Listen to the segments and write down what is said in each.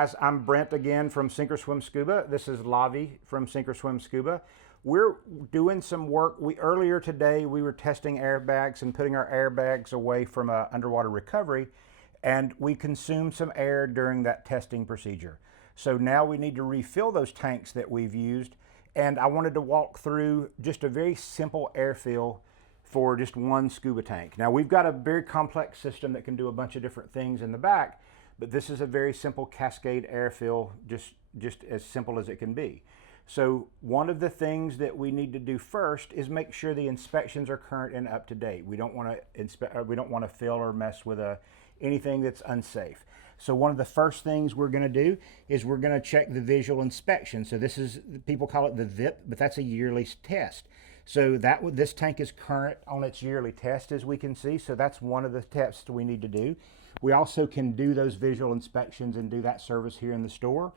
Guys, I'm Brent again from Swim Scuba. This is Lavi from Swim Scuba. We're doing some work. Earlier today we were testing airbags and putting our airbags away from underwater recovery, and we consumed some air during that testing procedure. So now we need to refill those tanks that we've used, and I wanted to walk through just a very simple air fill for just one scuba tank. Now we've got a very complex system that can do a bunch of different things in the back, but this is a very simple cascade air fill, just as simple as it can be. So one of the things that we need to do first is make sure the inspections are current and up to date. We don't want to fill or mess with anything that's unsafe. So one of the first things we're going to do is we're going to check the visual inspection. So this is, people call it the VIP, but that's a yearly test. So this tank is current on its yearly test, as we can see. So that's one of the tests we need to do. We also can do those visual inspections and do that service here in the store.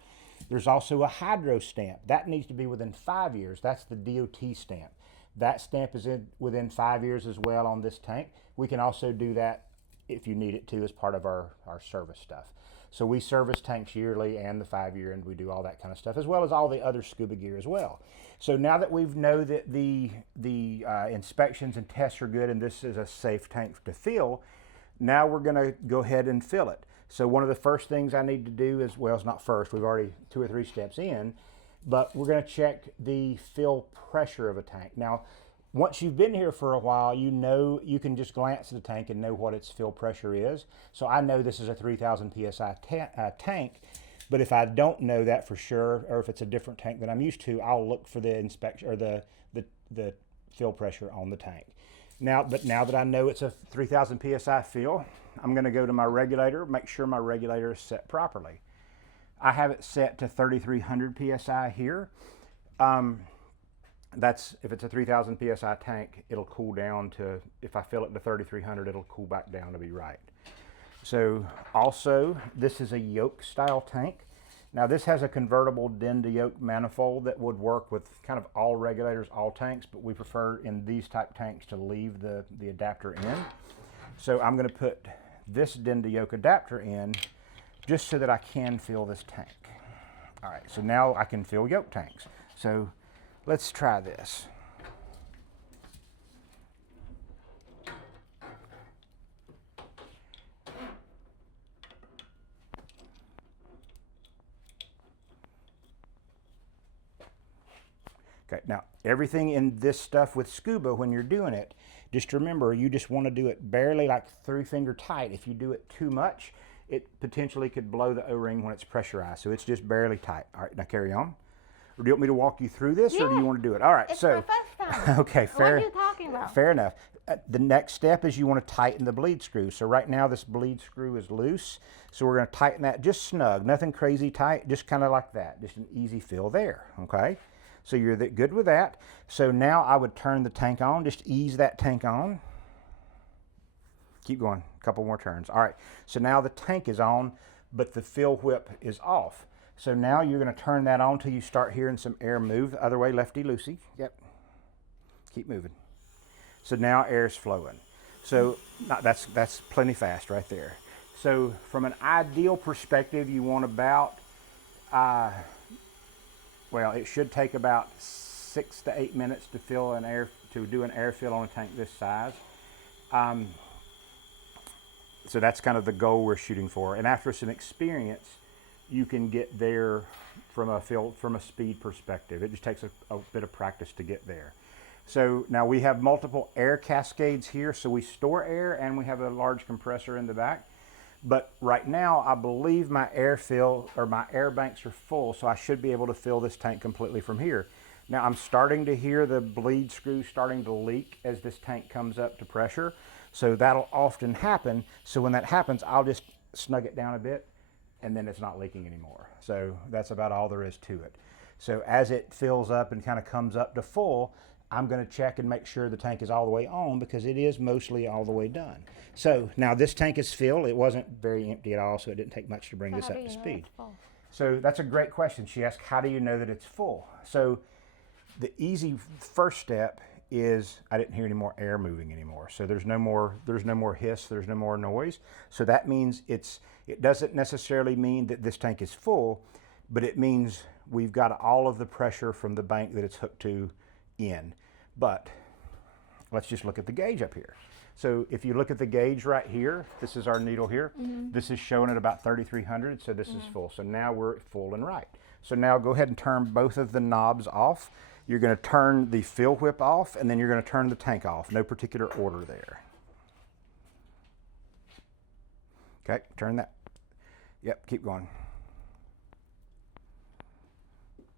There's also a hydro stamp. That needs to be within 5 years. That's the DOT stamp. That stamp is within 5 years as well on this tank. We can also do that if you need it to as part of our service stuff. So we service tanks yearly and the 5 year, and we do all that kind of stuff, as well as all the other scuba gear as well. So now that we know that the inspections and tests are good and this is a safe tank to fill, now we're going to go ahead and fill it. So one of the first things I need to do is, well, it's not first, we've already 2 or 3 steps in, but we're going to check the fill pressure of a tank. Now, once you've been here for a while, you can just glance at the tank and know what its fill pressure is. So I know this is a 3,000 PSI tank, but if I don't know that for sure, or if it's a different tank that I'm used to, I'll look for the inspection or the fill pressure on the tank. Now that I know it's a 3,000 PSI fill, I'm going to go to my regulator, make sure my regulator is set properly. I have it set to 3,300 PSI here. If it's a 3,000 PSI tank, it'll cool down to, if I fill it to 3,300, it'll cool back down to be right. So also, this is a yoke style tank. Now this has a convertible den to yoke manifold that would work with kind of all regulators, all tanks, but we prefer in these type tanks to leave the adapter in. So I'm going to put this den to yoke adapter in just so that I can fill this tank. All right, so now I can fill yoke tanks. So let's try this. Okay, now everything in this stuff with scuba, when you're doing it, just remember, you just want to do it barely, like 3-finger tight. If you do it too much, it potentially could blow the O-ring when it's pressurized. So it's just barely tight. All right, now carry on. Or do you want me to walk you through this, or do you want to do it? All right, it's so my first time. okay, fair. What are you talking about? Fair enough. The next step is you want to tighten the bleed screw. So right now this bleed screw is loose, so we're going to tighten that just snug, nothing crazy tight, just kind of like that, just an easy fill there. Okay, so you're good with that. So now I would turn the tank on, just ease that tank on. Keep going, a couple more turns. All right, so now the tank is on, but the fill whip is off. So now you're going to turn that on till you start hearing some air move. The other way, lefty-loosey. Yep. Keep moving. So now air's flowing. So that's plenty fast right there. So from an ideal perspective, you want about, well, it should take about 6 to 8 minutes to do an air fill on a tank this size. So that's kind of the goal we're shooting for. And after some experience, you can get there from a speed perspective. It just takes a bit of practice to get there. So now we have multiple air cascades here. So we store air and we have a large compressor in the back. But right now, I believe my air banks are full, so I should be able to fill this tank completely from here. Now I'm starting to hear the bleed screw starting to leak as this tank comes up to pressure. So that'll often happen. So when that happens, I'll just snug it down a bit, and then it's not leaking anymore. So that's about all there is to it. So as it fills up and kind of comes up to full, I'm going to check and make sure the tank is all the way on, because it is mostly all the way done. So now this tank is filled. It wasn't very empty at all, so it didn't take much to bring this up to speed. So that's a great question. She asked, how do you know that it's full? So the easy first step is I didn't hear any more air moving anymore. So there's no more hiss, there's no more noise. So that means it doesn't necessarily mean that this tank is full, but it means we've got all of the pressure from the bank that it's hooked to in. But let's just look at the gauge up here. So if you look at the gauge right here, this is our needle here. This is showing at about 3,300, so this is full. So now we're full and right. So now go ahead and turn both of the knobs off. You're going to turn the fill whip off, and then you're going to turn the tank off. No particular order there. Okay, turn that. Yep, keep going.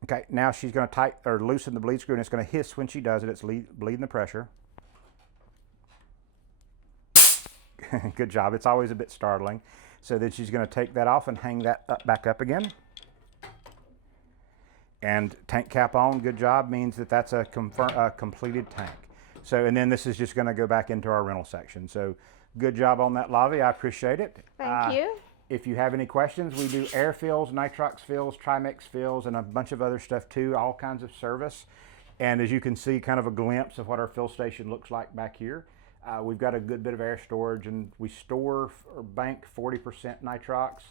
Okay, now she's going to loosen the bleed screw, and it's going to hiss when she does it. It's bleeding the pressure. Good job. It's always a bit startling. So then she's going to take that off and hang that back up again. And tank cap on, good job, means that that's a completed tank. So, and then this is just going to go back into our rental section. So good job on that, Lavi. I appreciate it. Thank you. If you have any questions, we do air fills, nitrox fills, trimix fills, and a bunch of other stuff too, all kinds of service. And as you can see, kind of a glimpse of what our fill station looks like back here. We've got a good bit of air storage, and we store or bank 40% nitrox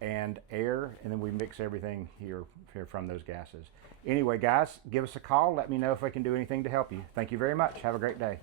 and air, and then we mix everything here from those gases. Anyway, guys, give us a call. Let me know if I can do anything to help you. Thank you very much. Have a great day.